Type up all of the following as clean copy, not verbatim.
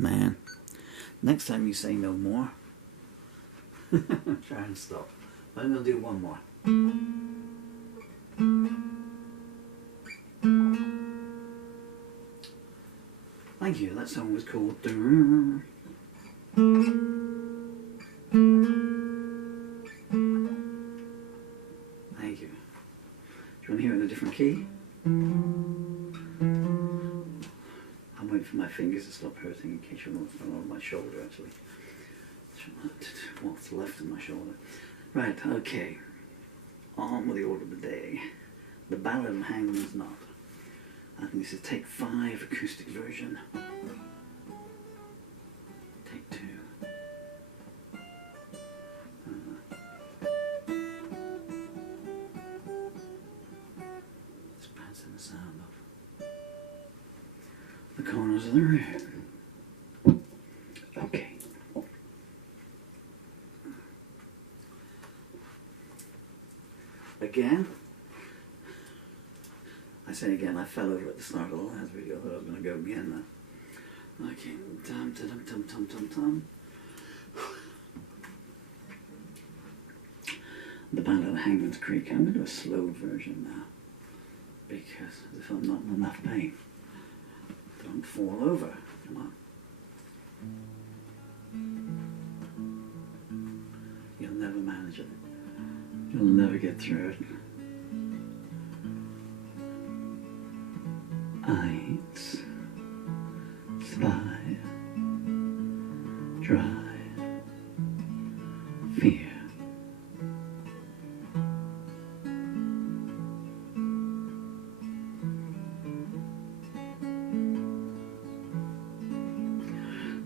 Man, next time you say no more, try and stop. I'm going to do one more. Thank you, that song was called Thank you. Do you want to hear it in a different key? I'm waiting for my fingers to stop hurting in case you're not on my shoulder actually. What's left of my shoulder. Right, okay. On with the order of the day. The Ballad of Hangman's Knot. I think this is take 5 acoustic version. Take 2. Let's bouncing the sound off the corners of the room. Okay. Again. I say again, I fell over at the start of the last video. I thought I was going to go again now. Okay, tum tum tum tum tum tum. The Ballad of Hangman's Creek. I'm going to do a slow version now. Because if I'm not in enough pain, don't fall over. Come on. You'll never manage it. You'll never get through it. Eins, zwei, drei, vier.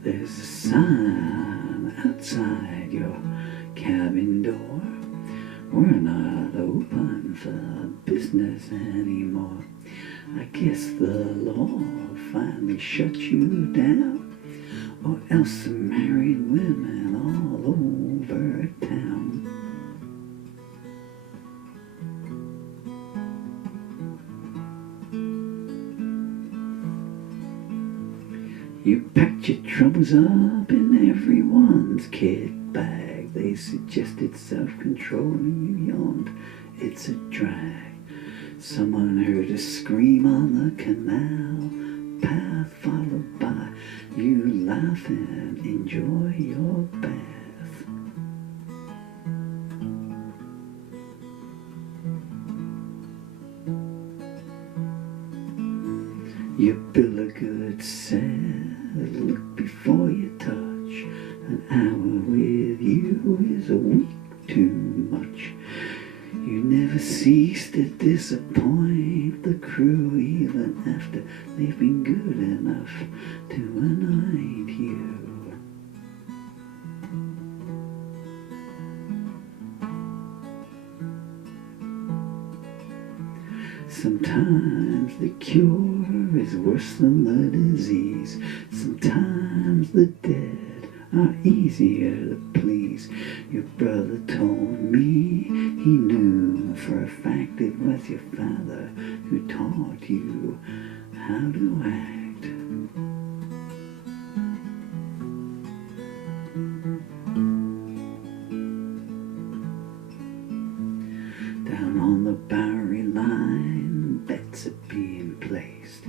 There's a sign outside your cabin door. We're not open for business anymore. I guess the law finally shut you down, or else some married women all over town. You packed your troubles up in everyone's kit bag. They suggested self-control and you yawned. It's a drag. Someone heard a scream on the canal path, followed by you laughing. Enjoy your bath. Your bill of goods said, look before you touch. An hour with you is a week too much. You never cease to disappoint the crew, even after they've been good enough to anoint you. Sometimes the cure is worse than the disease. Sometimes the dead are easier to please. Your brother told me he knew for a fact it was your father who taught you how to act. Down on the Bowery line, bets are being placed.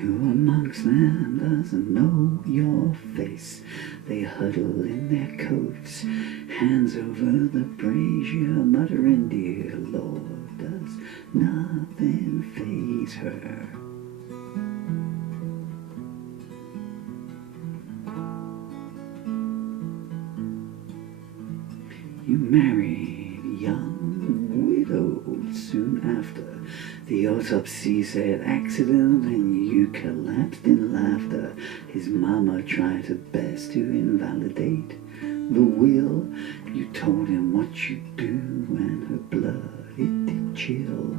Who amongst them doesn't know your face? They huddle in their coats, hands over the brazier, muttering, dear Lord, does nothing faze her? You married young, widowed soon after. The autopsy said accident and you collapsed in laughter. His mama tried her best to invalidate the will. You told him what you'd do and her blood, it did chill.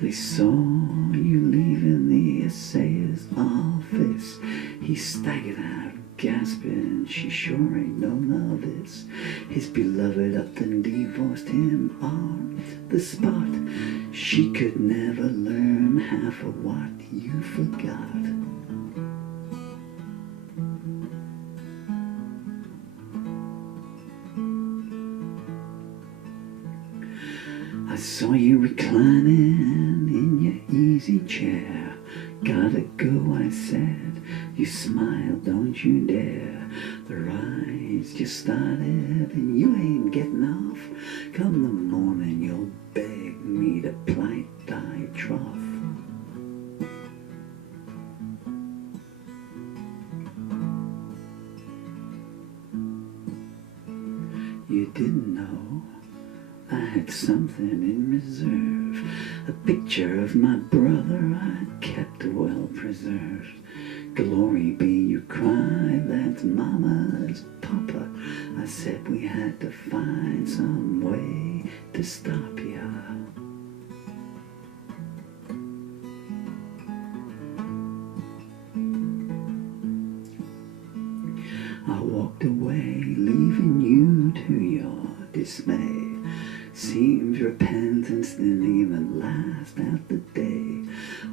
They saw you leaving the assayer's office. He staggered out gasping, she sure ain't no novice. His beloved up and divorced him on the spot. She could never learn half of what you forgot. I saw you reclining in your easy chair. Gotta go, I said. You smiled, don't you dare. The ride's just started and you ain't getting off. Come the morning, you'll beg me to plight thy troth. You didn't know I had something in reserve, a picture of my brother I'd kept well preserved. Glory be, you cry, that's mama's papa. I said we had to find some way to stop ya. I walked away, leaving you to your dismay. Seems repentance didn't even last out the day.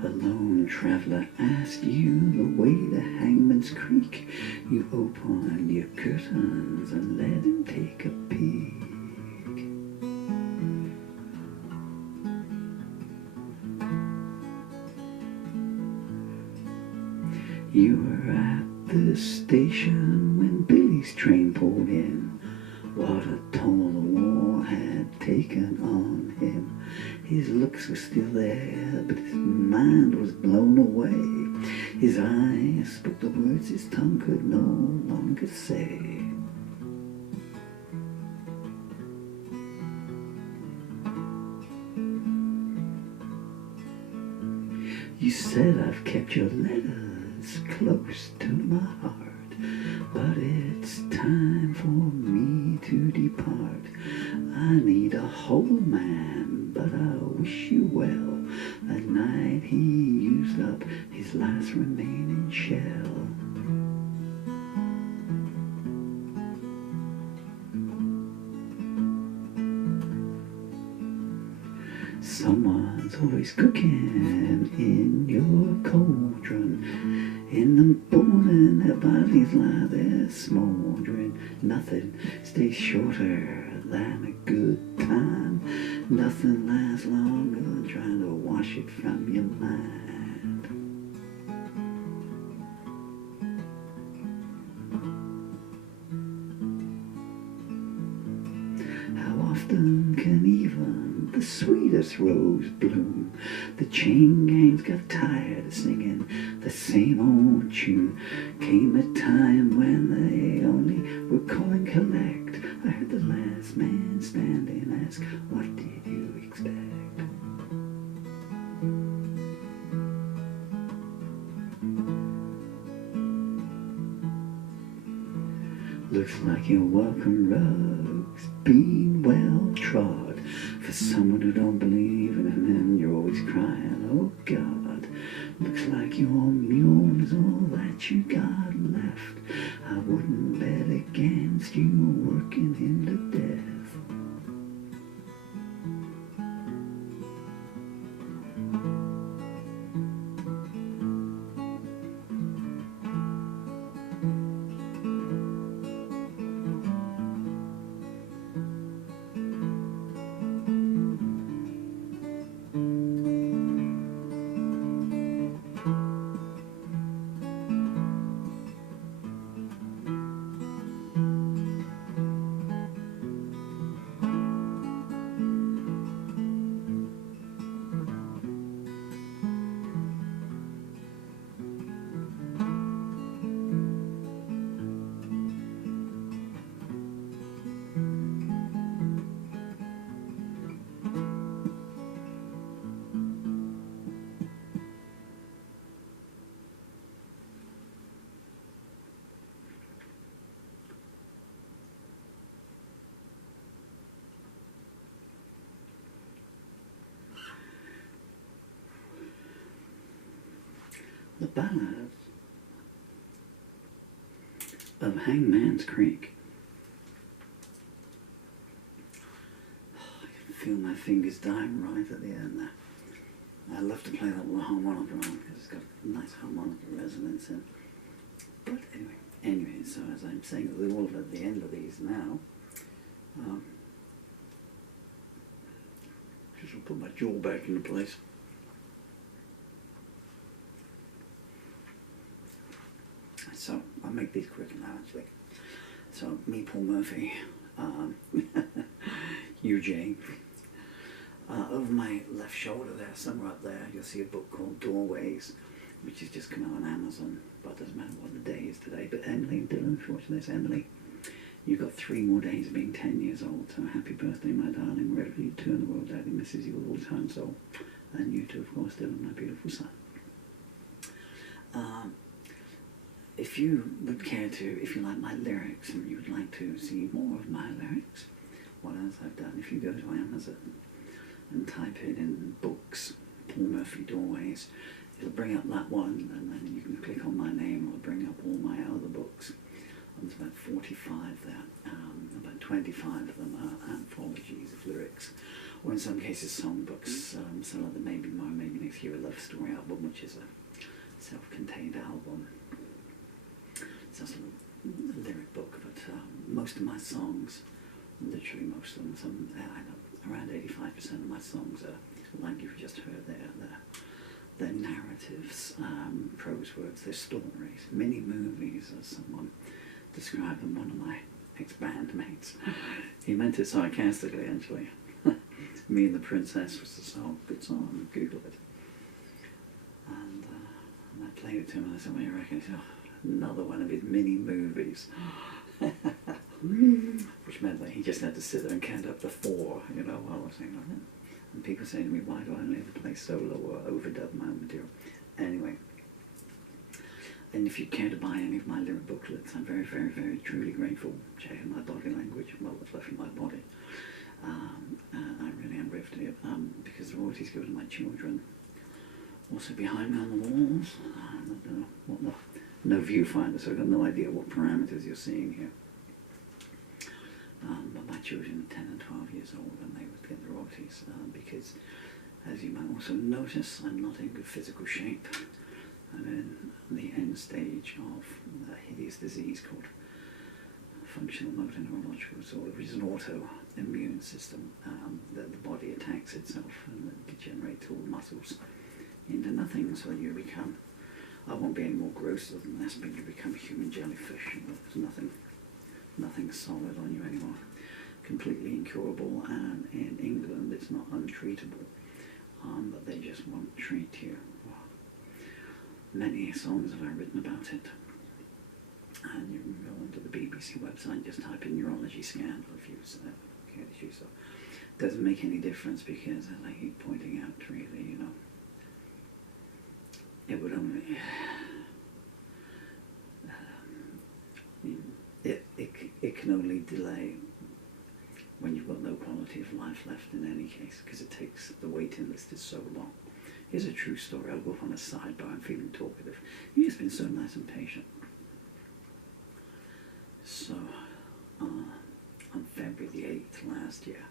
A lone traveler asked you the way to Hangman's Creek. You opened your curtains and let him take a peek. You were at the station when Billy's train pulled in. What a toll the war had taken on him. His looks were still there, but his mind was blown away. His eyes spoke the words his tongue could no longer say. You said I've kept your letters close to my heart, but it's time for me to depart. I need a whole man, but I wish you well. That night he used up his last remaining shell. Someone's always cooking in your cauldron. In the morning, their bodies lie there smoldering. Nothing stays shorter than a good time. Nothing lasts longer trying to wash it from your mind. How often can even the sweetest rose bloom? The chain gangs got tired of singing the same old tune. Came a time when they only were calling collect. I heard the last man standing ask, what did you expect? Looks like your welcome rug's been well trod. For someone who don't believe in him and you're always crying, oh God. Looks like your mule is all that you got left. I wouldn't bet against you working him to death. The Ballad of Hangman's Creek. I can feel my fingers dying right at the end there. I love to play that with a harmonica on because it's got a nice harmonica resonance in. But anyway, so as I'm saying, we're all at the end of these now. Just put my jaw back into place. So I'll make these quick now, actually. So me, Paul Murphy, UJ. Over my left shoulder there, somewhere up there, you'll see a book called Doorways, which has just come out on Amazon, but it doesn't matter what the day is today. But Emily and Dylan, unfortunately, it's Emily. You've got 3 more days of being 10 years old, so happy birthday, my darling. Wherever you turn the world, Daddy misses you all the time, so. And you too, of course, Dylan, my beautiful son. If you would care to, if you like my lyrics and you would like to see more of my lyrics, what else I've done, if you go to Amazon and type it in books, Paul Murphy Doorways, it'll bring up that one, and then you can click on my name, it'll bring up all my other books. There's about 45 there, about 25 of them are anthologies of lyrics, or in some cases songbooks, some of them maybe more, maybe next year a love story album, which is a self-contained album. It's also a lyric book, but most of my songs, literally most of them, around 85% of my songs are, like you've just heard there, they're narratives, prose words, they're stories, mini movies, as someone described them, one of my ex-bandmates. He meant it sarcastically, actually. Me and the Princess was a song, good song, Google it. And I played it to him and I said, what do you reckon? He said, another one of his mini movies. Which meant that he just had to sit there and count up to 4, you know, while I was saying like that. And people say to me, why do I only ever play solo or overdub my own material? Anyway. And if you care to buy any of my lyric booklets, I'm very, very, very truly grateful. Check out my body language, well, what's left of my body. And I really am grateful to you, because the royalties go to my children. Also behind me on the walls, I don't know what the, no viewfinder, so I've got no idea what parameters you're seeing here. But my children are 10 and 12 years old and they would get the royalties, because, as you might also notice, I'm not in good physical shape. I'm in the end stage of a hideous disease called functional motor neurological disorder, which is an autoimmune system that the body attacks itself and degenerates all the muscles into nothing, so you become, I won't be any more gross than this, but you become a human jellyfish, and there's nothing solid on you anymore. Completely incurable, and in England it's not untreatable, but they just won't treat you. Well, many songs have I written about it, and you can go onto the BBC website, just type in neurology scandal if you get issues. So it doesn't make any difference because, as I keep pointing out, really, you know, it would only it can only delay when you've got no quality of life left in any case, because it takes, the waiting list is so long. Here's a true story. I'll go off on a sidebar. I'm feeling talkative. You've just been so nice and patient. So, on February the 8th last year,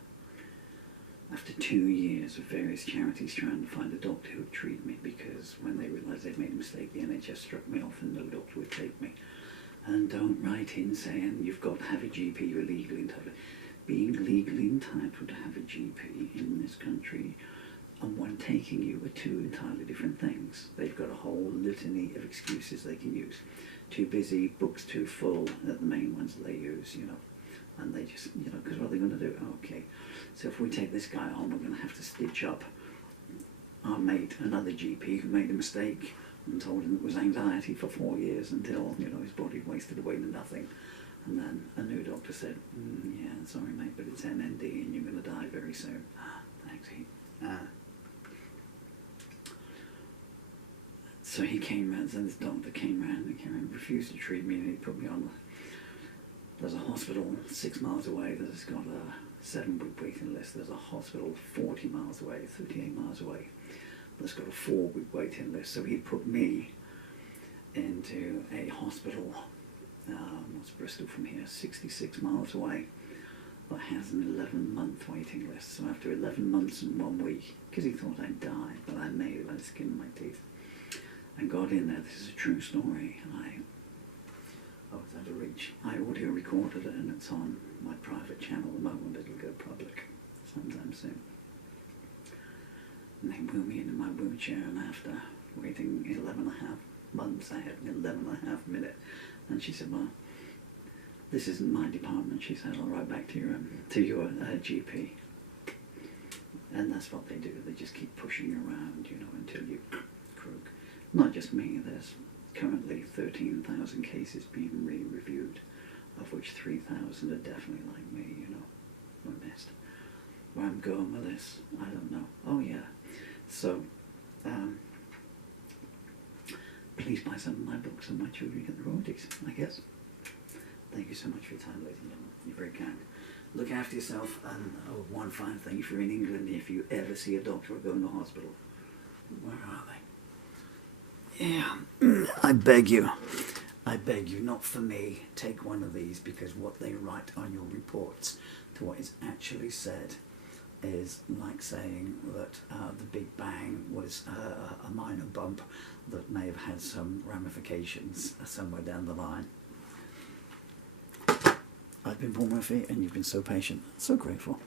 after 2 years of various charities trying to find a doctor who would treat me, because when they realised they'd made a mistake, the NHS struck me off and no doctor would take me. And don't write in saying you've got to have a GP, you're legally entitled. Being legally entitled to have a GP in this country and one taking you are two entirely different things. They've got a whole litany of excuses they can use. Too busy, books too full, are the main ones that they use, you know. And they just, you know, because what are they going to do? Okay, so if we take this guy on, we're going to have to stitch up our mate, another GP who made a mistake and told him it was anxiety for 4 years until, you know, his body wasted away to nothing. And then a new doctor said, yeah, sorry mate, but it's MND and you're going to die very soon. Thanks, So he came round, and this doctor came round and refused to treat me, and he put me on there's a hospital 6 miles away that's got a 7-week waiting list. There's a hospital 40 miles away, 38 miles away, that's got a 4-week waiting list. So he put me into a hospital what's Bristol from here? 66 miles away. But has an 11-month waiting list. So after 11 months and 1 week, because he thought I'd die, but I made it by the skin of my teeth, and got in there. This is a true story. I was out of reach. I audio recorded it, and it's on my private channel at the moment. It'll go public sometime soon. And they wheeled me into my wheelchair, and after waiting 11.5 months, I had an 11.5 minute. And she said, well, this isn't my department. She said, I'll write back to your GP. And that's what they do. They just keep pushing you around, you know, until you croak. Not just me. There's currently 13,000 cases being re-reviewed, of which 3,000 are definitely like me, you know. We're missed. Where I'm going with this, I don't know. Oh, yeah. So, please buy some of my books and my children get the royalties, I guess. Thank you so much for your time, ladies and gentlemen. You're very kind. Look after yourself, and one fine thing, if you're in England, if you ever see a doctor or go into hospital, where are they? Yeah, I beg you, not for me, take one of these, because what they write on your reports to what is actually said is like saying that the Big Bang was a minor bump that may have had some ramifications somewhere down the line. I've been Paul Murphy, and you've been so patient, so grateful.